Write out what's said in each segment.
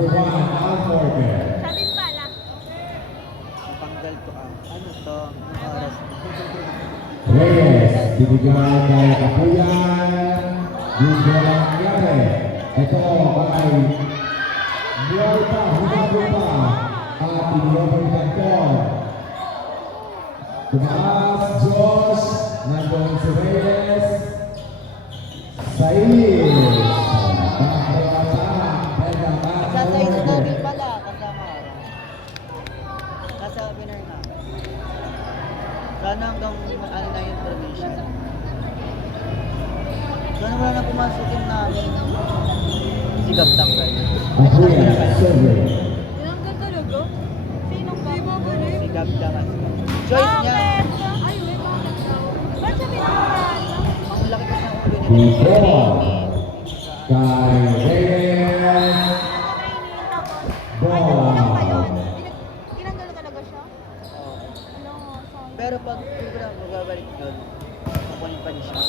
Sa din pala. Napanggal ko ano to? Ang oras. Reyes, binigay kay Kapuyan. Yung walang nangyari. Ito ay buhay pa, humago pa. At inilobay Canton. Tumaas, Diyos. Nandun si Reyes. Saiz. Sasay sa Dobby pala, kasama ko. Nasa winner na. Sana hanggang ano na yung information. Sana wala na pumasukin namin. Si Gabtang guys. Tinanggal talaga? Sinong ba? Si Gabtang as choice niya. Bakit? Ay, may bakit daw? Ba't siya tinanggal? Ang laki kasi ng ulo niya. Kay Reyes. Ay, tinanggal ba yun? Tinanggal talaga siya? Oo. Ano, sayang. Pero pag program magbabalik doon, kukunin pa niya siya.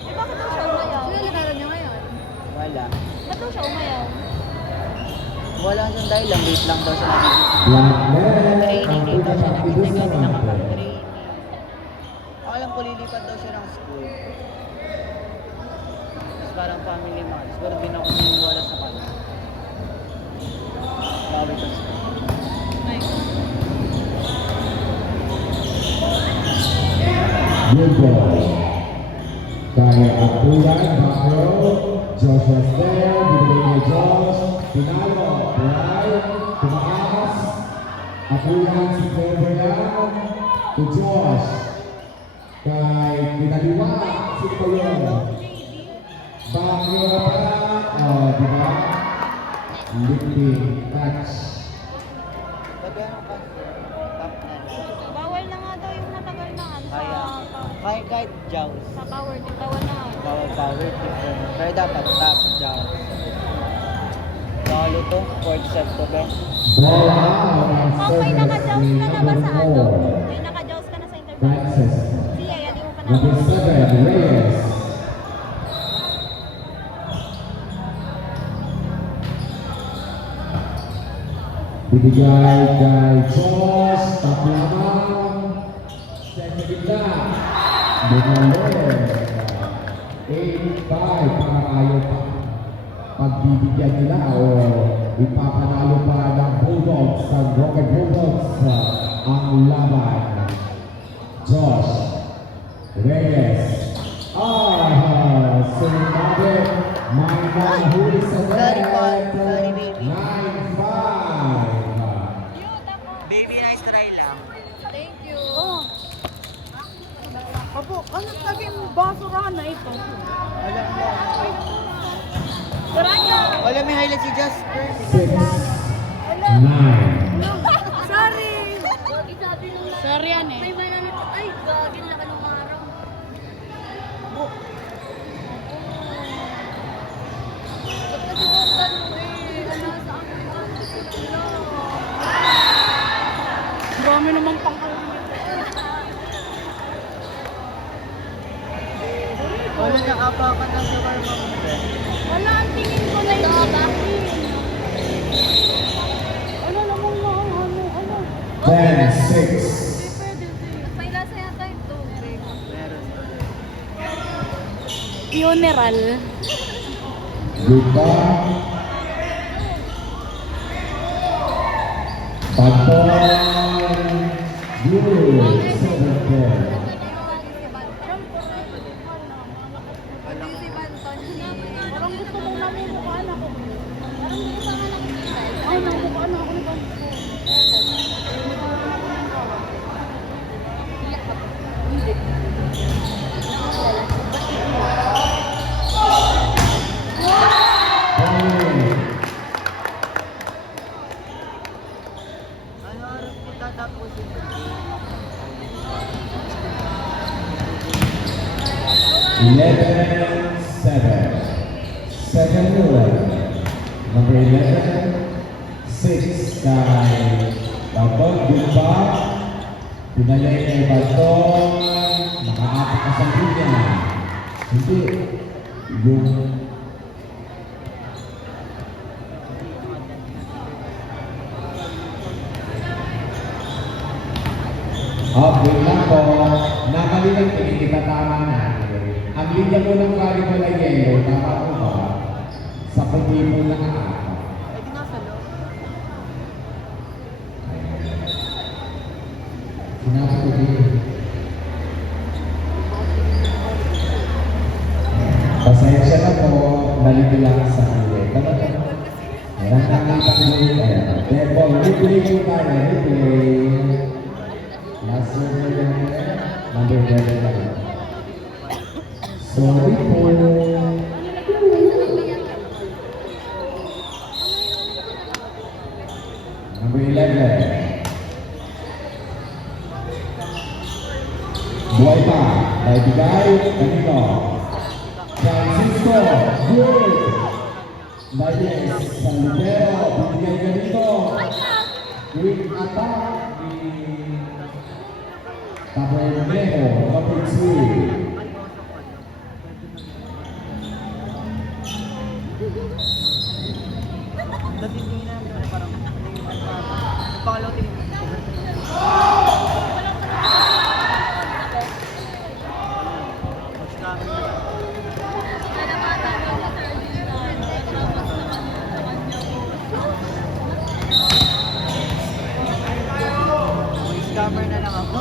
Eh, bakit daw siya umayaw? Sino nagkaroon niya ngayon? Wala. Ba't daw siya umayaw? Wala siyang dahilan, late lang daw siya nagigising. Training Training daw siya nagising, hindi nakapag-training. Alam ko lilipat daw siya ng school. Tapos parang family man. Siguro din ako naniniwala sa kanya. Bawi ka siya. Good boy. Kay Kapuyan, Bakro. Josh was there. Binigay kay Josh. Pinalo. Brian. Tumaas. Kapuyan si Cleveland. To Josh. Kay Pinaliwa. Si Koyo. Bakro pa. Diba? Lifting touch. Baga ano ka? Top na lang. Bawal na nga daw yung natagal na ano Kahit Jaws. sa power. Bitawan na. Bawal power different. Pero dapat top Jaws. Solo to, fourth set to Ben. Ball out ang Oh, may service naka-jaws ni ka na ba sa ano? number 4. May naka-jaws ka na sa interview? Francis. Sige, hindi mo pa na. Number 7, Reyes. Binigay kay Josh. Taplaman. Second gitna. Binalin. 8-5 para ayaw pa. Pagbibigyan nila o ipapanalo pa ng Bulldogs, ng Rocket Bulldogs ang laban. Josh Reyes. Sinabi, may nahuli sa Sorry po, net. sorry baby. 9-5. Baby, nice try lang. Thank you. Apo, ano naging basurahan na ito? Alam mo. Saranya! Wala may highlight si Jasper. 6-9. Sorry! Sorry yan eh. May mananap. Ay, gagin na ka nung araw. Ba't kasi kung tanong eh, ano sa akin ang sila? Dami namang pang-ulit. Wala nakapakan na sa warm-up. Wala, ang tingin ko na yung Ano naman na ano? 10-6. May lasa yata yung tubig. Meron. funeral. Lupa. Pagpon. Good. 7-4. Parang gusto mong namumukhaan ako. Parang gusto nga nakikita. Ay, namumukhaan ako ni Banto. Hindi. Ano oras kita tapos yung 11-7. Second rule. Number 11, 6 kay Balton. Good back. Pinalay kay Balton. Nakaapak ka sa linya. Hindi. Yung Wait lang po. Nakalilang kita tama natin. Ang linya po ng volleyball ay yellow. Tama po ba? Sa puti po na apat. Eh, di nasa loob. Sinabi ko din. Pasensya na po. Nalito lang sa huli. Ayan, nakita ko ulit. Ayan. Therefore, replay po tayo. Replay. Last over number 11 lang. Sorry po. Number 11. Buhay pa. Naibigay. Kanino? Francisco. Good. Naibigay sa libero. Bibigay ganito. Quick attack. Tabernejo, number 2. Natindihan na parang pangalaw tingin. Mas kami na lang. May scammer na lang ako.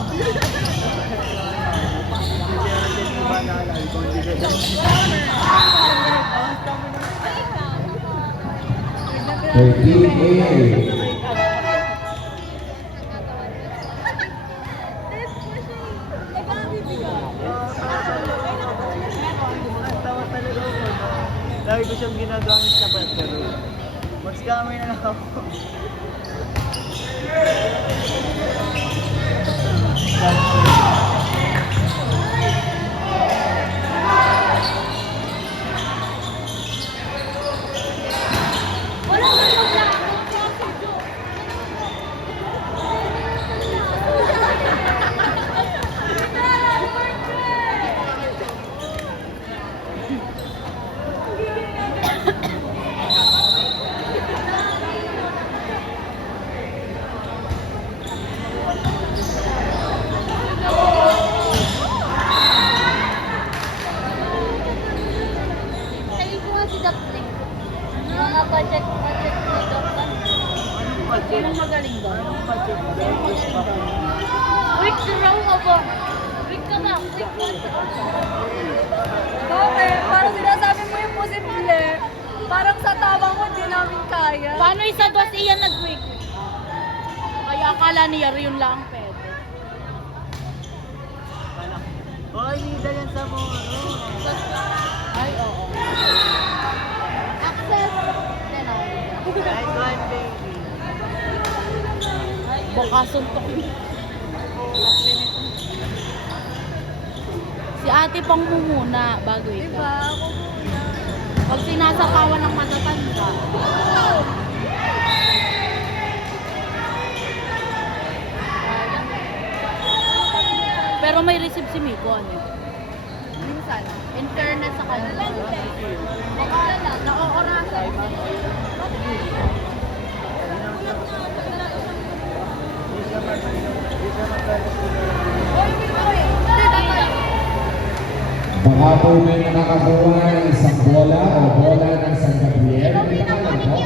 Hindi ba naalala kung hindi ka dyan? Tawa talaga ako. Lagi ko siyang ginagamit sa pet pero mag-scammer na lang ako. Budget dito. Anong magaling ba? Which row ka ba? Weak ka ba? Weak ka. Okay, parang sinasabi mo yung posible. Parang sa tawa mo, di namin kaya. Paano isa dos iyan nag-week? Kaya akala niya yun lang ang pwede. Hoy, nida yan sa mo, ano? Ay, oo. Access. Nice one, baby. Baka suntok yun. Si ate pang mumuna bago ikaw. Diba? Ako muna. Pag sinasapawan ng matatanda. Pero may receive si Miko, ano? Minsan. In fairness sa kanila. Baka lang. Nakoorasan. Baka po may nakakabuha ng isang bola o bola ng San Gabriel. May pangalan po?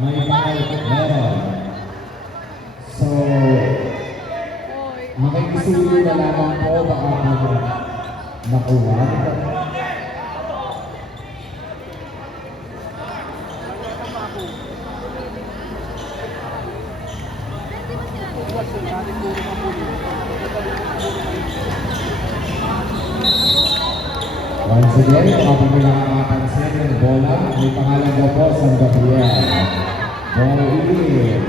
May pangalan. Meron. So, makikisulo na lamang po baka po nakuha. Once again, kapag may nakakapansin ng bola, may pangalan daw po San Gabriel. Ball in.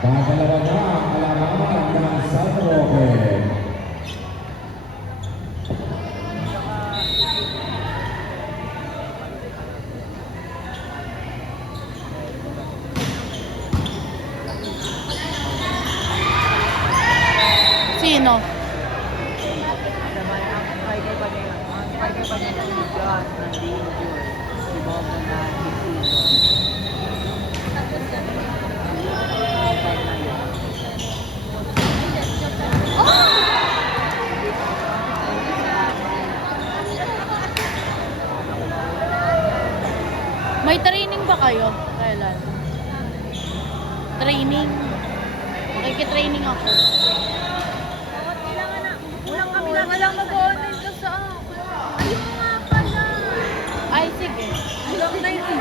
Dadalawa na ang alaman ng San Roque. Sino? Kailan? Training. Makikitraining ako. Walang kami na walang mag-online ka sa akin. Ayun nga pala. Ay, sige. Walang na yun.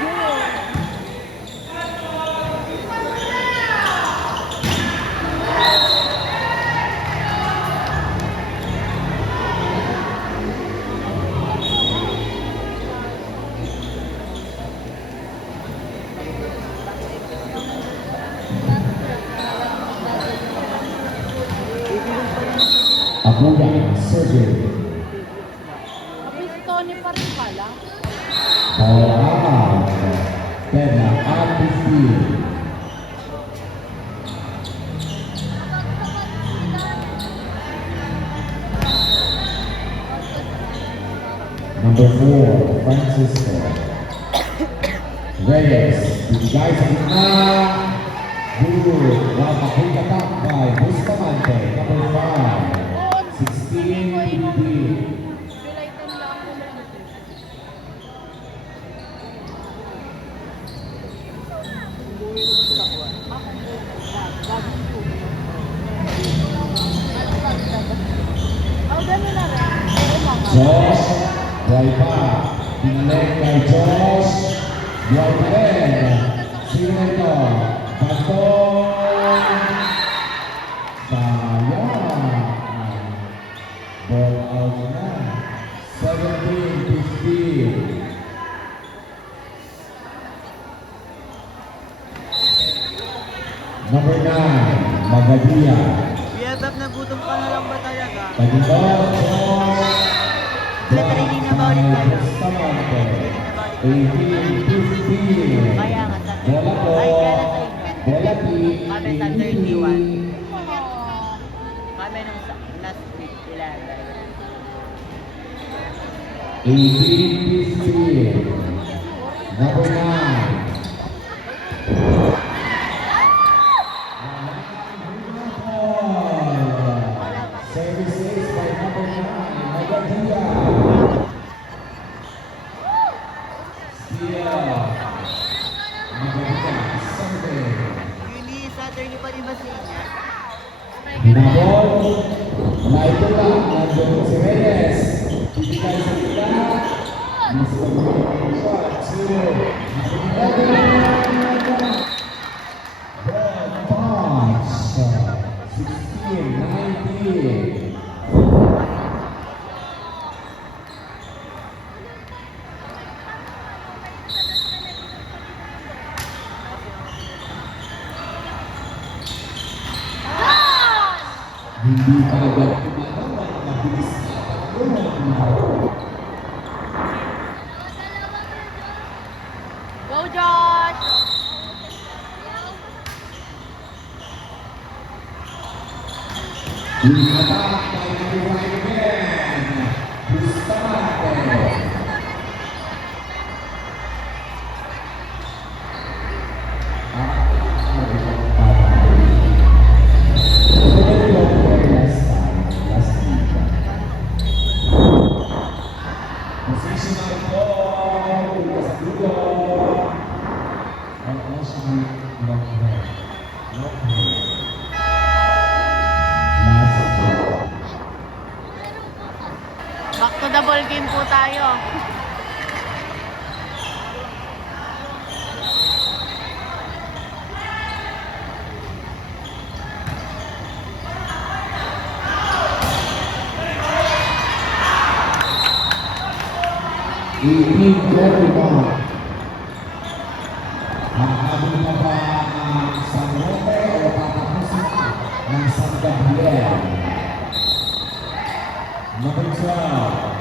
Abuya, surgery. Kapis Tony pa rin pala. Ball out. Pedla at 15. Number 4, Francisco. Reyes, bigay sa gitna. Good. Well attack by Bustamante. Number 5. 16-15. July 10 lang ako lang. Oh, gano'n na rin. Pero mga. Josh, buhay pa. Pinleg kay Josh. Buhay pa rin. Sino ito? Batong. Sayang. Ball out na. 17-15. Number 9, Magadia. BFF, nagutom ka na lang ba talaga? Pagkakot, Josh. Sa training na ba ulit tayo? Bustamante. 18-15. Kaya nga, sa Bola po. Ay, kaya sa inyo. Bola P. Kami sa 31. Kami nung last week, ilan? 18-15. Number 9. Services by number 9. Magadia. Steal. Magadia. Sunday. Yuli, Saturday pa rin ba sa inyo? Hinabol. Na ito lang. Nandun si Reyes. Bibigay sa kita. Mismo shot. Two. Red punch. 16-19. Hindi talaga kumatawa. Mabilis na takbo. Go, Josh! Attack by number 1 again. Bustamante. Positional ball. Ulas dulo. Ang osman long play. Long play. Last ball. Back to the ball game po tayo. Rebound. Ang ating na ba ang San Roque o tatapusin ng San Gabriel? Number 12.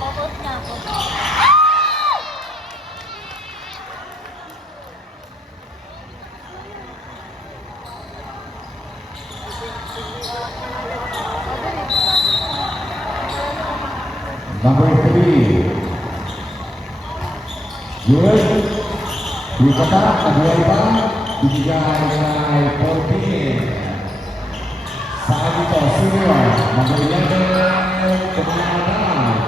Focus na ako. Number 3. Good. Dikata, nabuhay pa. Bigay kay 14. Saan ito? Senior. Number 11. Tumakas.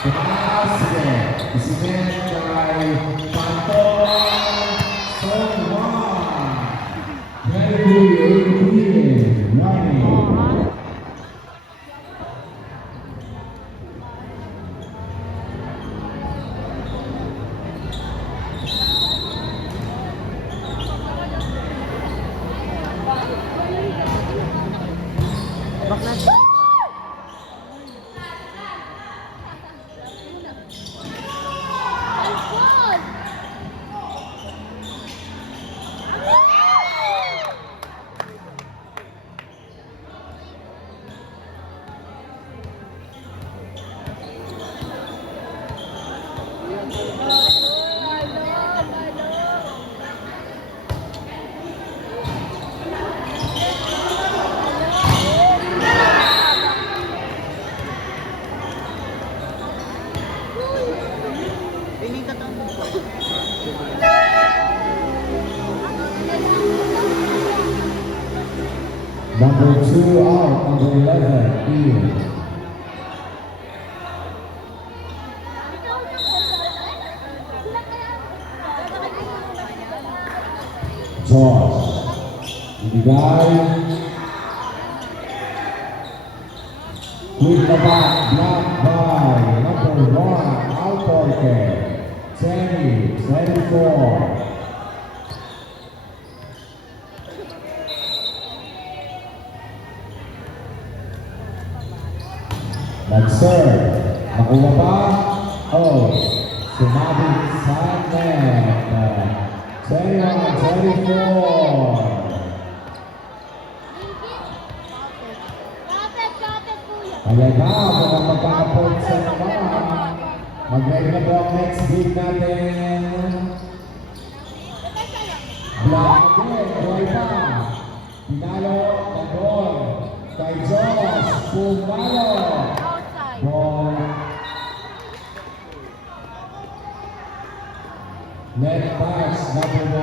Tumakas. Sige. Isimen kay Panton. Solman. 23-18. Running. Bakla. Piling ka to. Number 2 out. Number 11. Ian. Josh. Ibigay. Quick na back. Block by number 1. Alporte. 24. Nag-serve. Nakuha ba? Oh. Sumabit sa net. 21-24. Kaya na, mga magkakapot sa naman. Mag-ready na po ang next week natin. Black again, buhay pa. Pinalo, Tagol. Kay Josh, pumalo. Ball. Net pass, number 1.